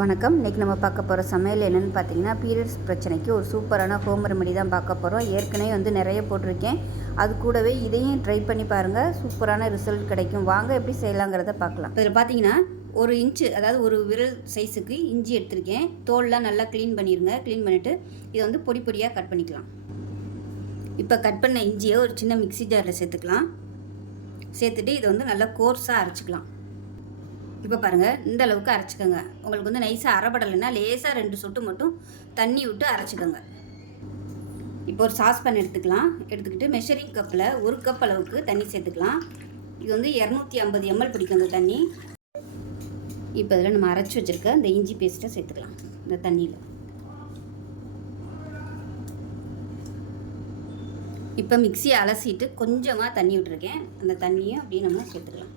வணக்கம். இன்றைக்கி நம்ம பார்க்க போகிற சமையல் என்னென்னு பார்த்தீங்கன்னா பீரியட்ஸ் பிரச்சனைக்கு ஒரு சூப்பரான ஹோம் ரெமெடி தான் பார்க்க போகிறோம் ஏற்கனவே வந்து நிறைய போட்டிருக்கேன். அது கூடவே இதையும் ட்ரை பண்ணி பாருங்கள் சூப்பரான ரிசல்ட் கிடைக்கும். வாங்க எப்படி செய்யலாங்கிறத பார்க்கலாம். இதில் பார்த்தீங்கன்னா ஒரு இன்ச்சு அதாவது ஒரு விரல் சைஸுக்கு இஞ்சி எடுத்திருக்கேன். தோல்லாம் நல்லா க்ளீன் பண்ணிடுங்க க்ளீன் பண்ணிவிட்டு இதை வந்து பொடி பொடியாக கட் பண்ணிக்கலாம். இப்போ கட் பண்ண இஞ்சியை ஒரு சின்ன மிக்ஸி ஜாரில் சேர்த்துக்கலாம். சேர்த்துட்டு இதை வந்து நல்லா கோர்ஸாக அரைச்சிக்கலாம். இப்போ பாருங்கள் இந்த அளவுக்கு அரைச்சிக்கோங்க. உங்களுக்கு வந்து நைஸாக அரைப்படலைன்னா லேசாக ரெண்டு சொட்டு மட்டும் தண்ணி விட்டு அரைச்சிக்கோங்க. இப்போ ஒரு சாஸ்பேன் எடுத்துக்கலாம். எடுத்துக்கிட்டு மெஷரிங் கப்பில் ஒரு கப் அளவுக்கு தண்ணி சேர்த்துக்கலாம். இது வந்து இரநூத்தி ஐம்பது எம்எல் பிடிக்கும் அந்த தண்ணி. இப்போ இதில் நம்ம அரைச்சி வச்சுருக்க இந்த இஞ்சி பேஸ்ட்டை சேர்த்துக்கலாம். இந்த தண்ணியில். இப்போ மிக்சியை அலசிட்டு கொஞ்சமாக தண்ணி விட்டுருக்கேன். அந்த தண்ணியை அப்படியே நம்ம சேர்த்துக்கலாம்.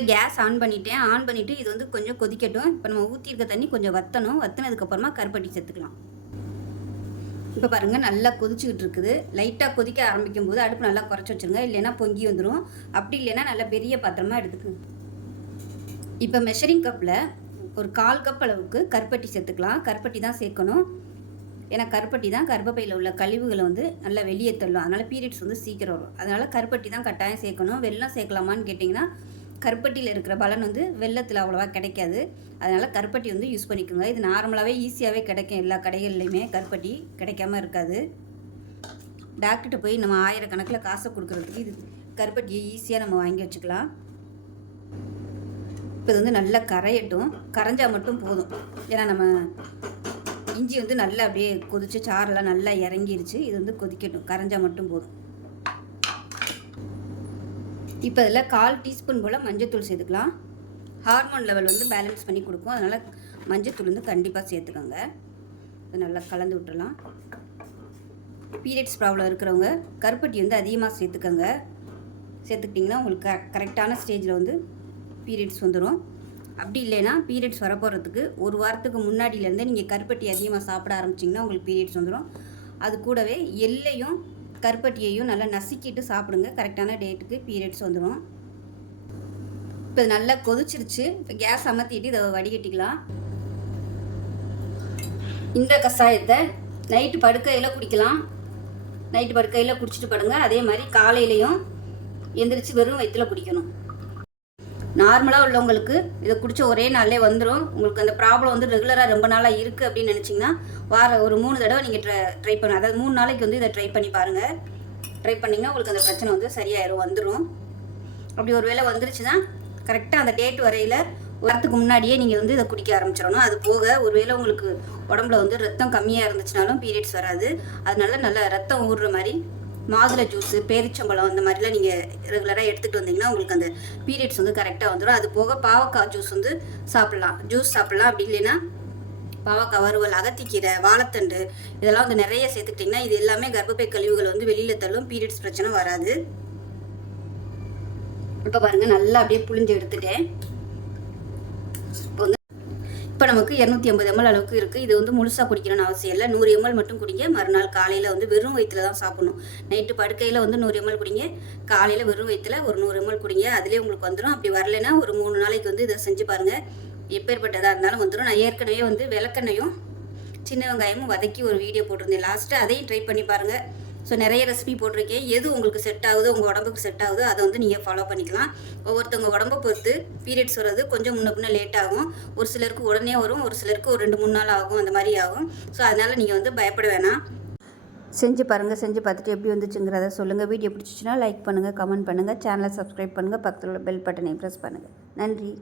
இப்போ கேஸ் ஆன் பண்ணிட்டேன் ஆன் பண்ணிவிட்டு இது வந்து கொஞ்சம் கொதிக்கட்டும். இப்போ நம்ம ஊற்றிருக்க தண்ணி கொஞ்சம் வற்றணும் வற்றினதுக்கப்புறமா கருப்பட்டி சேர்த்துக்கலாம். இப்போ பாருங்கள் நல்லா கொதிச்சுக்கிட்டு இருக்குது. லைட்டாக கொதிக்க ஆரம்பிக்கும் போது அடுப்பு நல்லா குறைச்சி வச்சுருங்க. இல்லைன்னா பொங்கி வந்துடும் அப்படி இல்லைன்னா நல்லா பெரிய பாத்திரமா எடுத்துக்கோங்க. இப்போ மெஷரிங் கப்பில் ஒரு கால் கப் அளவுக்கு கருப்பட்டி சேர்த்துக்கலாம். கருப்பட்டி தான் சேர்க்கணும். ஏன்னா கருப்பட்டி தான் கர்ப்பப்பையில் உள்ள கழிவுகளை வந்து நல்லா வெளியே தள்ளும் அதனால் பீரியட்ஸ் வந்து சீக்கிரம் வரும். அதனால் கருப்பட்டி தான் கட்டாயம் சேர்க்கணும். வெள்ளம் சேர்க்கலாமான்னு கேட்டிங்கன்னா கருப்பட்டியில் இருக்கிற பலன் வந்து வெள்ளத்தில் அவ்வளோவா கிடைக்காது. அதனால் கருப்பட்டி வந்து யூஸ் பண்ணிக்கோங்க. இது நார்மலாகவே ஈஸியாகவே கிடைக்கும் எல்லா கடைகள்லையுமே. கருப்பட்டி கிடைக்காம இருக்காது. டாக்டர்கிட்ட போய் நம்ம ஆயிரக்கணக்கில் காசை கொடுக்குறதுக்கு இது கருப்பட்டியை ஈஸியாக நம்ம வாங்கி வச்சுக்கலாம். இப்போ இது வந்து நல்லா கரையட்டும். கரைஞ்சால் மட்டும் போதும். ஏன்னா நம்ம இஞ்சி வந்து நல்லா அப்படியே கொதிச்சு சாரெல்லாம் நல்லா இறங்கிருச்சு. இது வந்து கொதிக்கட்டும். கரைஞ்சால் மட்டும் போதும். இப்போ இதில் கால் டீஸ்பூன் போல் மஞ்சத்தூள் சேர்த்துக்கலாம். ஹார்மோன் லெவல் வந்து பேலன்ஸ் பண்ணி கொடுக்கும். அதனால் மஞ்சத்தூள் வந்து கண்டிப்பாக சேர்த்துக்கோங்க. இது நல்லா கலந்து விட்டுறலாம் பீரியட்ஸ் ப்ராப்ளம் இருக்கிறவங்க கருப்பட்டி வந்து அதிகமாக சேர்த்துக்கோங்க. சேர்த்துக்கிட்டிங்கன்னா உங்களுக்கு க கரெக்டான ஸ்டேஜில் வந்து பீரியட்ஸ் வந்துடும் அப்படி இல்லைன்னா பீரியட்ஸ் வரப்போகிறதுக்கு ஒரு வாரத்துக்கு முன்னாடியிலேருந்தே நீங்கள் கருப்பட்டி அதிகமாக சாப்பிட ஆரம்பிச்சிங்கன்னா உங்களுக்கு பீரியட்ஸ் வந்துடும் அது கூடவே எல்லையும் கருப்பட்டியையும் நல்லா நசுக்கிட்டு சாப்பிடுங்க. கரெக்டான டேட்டுக்கு பீரியட்ஸ் வந்துடும் இப்போ இது நல்லா கொதிச்சிருச்சு. இப்போ கேஸ் அமர்த்திட்டு இதை வடிகட்டிக்கலாம். இந்த கஷாயத்தை நைட்டு படுக்கையில் குடிக்கலாம். நைட்டு படுக்கையில் குடிச்சிட்டு படுங்க. அதே மாதிரி காலையிலையும் எந்திரிச்சு வெறும் வயிற்றில் குடிக்கணும். நார்மலாக உள்ளவங்களுக்கு இதை குடித்த ஒரே நாளே வந்துடும் உங்களுக்கு அந்த ப்ராப்ளம் வந்து ரெகுலராக ரொம்ப நாளாக இருக்குது அப்படின்னு நினச்சிங்கன்னா வார ஒரு மூணு தடவை நீங்கள் ட்ரை ட்ரை பண்ண. அதாவது மூணு நாளைக்கு வந்து இதை ட்ரை பண்ணி பாருங்கள் ட்ரை பண்ணிங்கன்னா உங்களுக்கு அந்த பிரச்சனை வந்து சரியாயிரும் வந்துடும் அப்படி ஒரு வேளை வந்துருச்சுன்னா கரெக்டாக அந்த டேட் வரையில் வரத்துக்கு முன்னாடியே நீங்கள் வந்து இதை குடிக்க ஆரம்பிச்சிடணும். அது போக ஒருவேளை உங்களுக்கு உடம்புல வந்து ரத்தம் கம்மியாக இருந்துச்சுனாலும் பீரியட்ஸ் வராது. அதனால நல்லா ரத்தம் ஊடுற மாதிரி மாதுளை ஜூஸு பேரிச்சம்பழம் அந்த மாதிரிலாம் நீங்கள் ரெகுலராக எடுத்துகிட்டு வந்தீங்கன்னா உங்களுக்கு அந்த பீரியட்ஸ் வந்து கரெக்டாக வந்துடும் அது போக பாவக்காய் ஜூஸ் வந்து சாப்பிட்லாம். ஜூஸ் சாப்பிட்லாம். அப்படி இல்லைன்னா பாவக்காய் வறுவல் அகத்திக்கீரை வாழைத்தண்டு இதெல்லாம் வந்து நிறைய சேர்த்துக்கிட்டிங்கன்னா இது எல்லாமே கர்ப்பப்பை கழிவுகள் வந்து வெளியில் தள்ளும் பீரியட்ஸ் பிரச்சனை வராது. இப்போ பாருங்கள் நல்லா அப்படியே புளிஞ்சு எடுத்துட்டேன். இப்போ வந்து இப்போ நமக்கு இரநூத்தி ஐம்பது எம்எல் அளவுக்கு இருக்குது இது வந்து முழுசாக குடிக்கணும்னு அவசியம் இல்லை. நூறு எம்எல் மட்டும் குடிங்க. மறுநாள் காலையில் வந்து வெறும் வயிற்றில் தான் சாப்பிடணும். நைட்டு படுக்கையில் வந்து நூறு எம்எல் குடிங்க. காலையில் வெறும் வயிற்றில் ஒரு நூறு எம்எல் குடிங்க. அதிலே உங்களுக்கு வந்துடும் அப்படி வரலைன்னா ஒரு மூணு நாளைக்கு வந்து இதை செஞ்சு பாருங்கள் எப்பேற்பட்டதாக இருந்தாலும் வந்துடும் நான் ஏற்கனவே வந்து விளக்கெண்ணையும் சின்ன வெங்காயமும் வதக்கி ஒரு வீடியோ போட்டிருந்தேன். லாஸ்ட்டு அதையும் ட்ரை பண்ணி பாருங்கள் ஸோ நிறைய ரெசிபி போட்டிருக்கேன். எது உங்களுக்கு செட் ஆகுதோ உங்கள் உடம்புக்கு செட் ஆகுதோ அதை வந்து நீங்கள் ஃபாலோ பண்ணிக்கலாம். ஒவ்வொருத்தவங்க உடம்பை பொறுத்து பீரியட்ஸ் வர்றது கொஞ்சம் முன்ன பின்ன லேட் ஆகும். ஒரு சிலருக்கு உடனே வரும் ஒரு சிலருக்கு ஒரு ரெண்டு மூணு நாள் ஆகும் அந்த மாதிரி ஆகும். ஸோ அதனால் நீங்கள் வந்து பயப்பட வேணாம். செஞ்சு பாருங்கள் செஞ்சு பார்த்துட்டு எப்படி வந்துச்சுங்கிறத சொல்லுங்கள் வீடியோ பிடிச்சிச்சின்னா லைக் பண்ணுங்கள் கமெண்ட் பண்ணுங்கள் சேனலை சப்ஸ்கிரைப் பண்ணுங்கள் பக்கத்தில் உள்ள பெல் பட்டனை ப்ரெஸ் பண்ணுங்கள் நன்றி.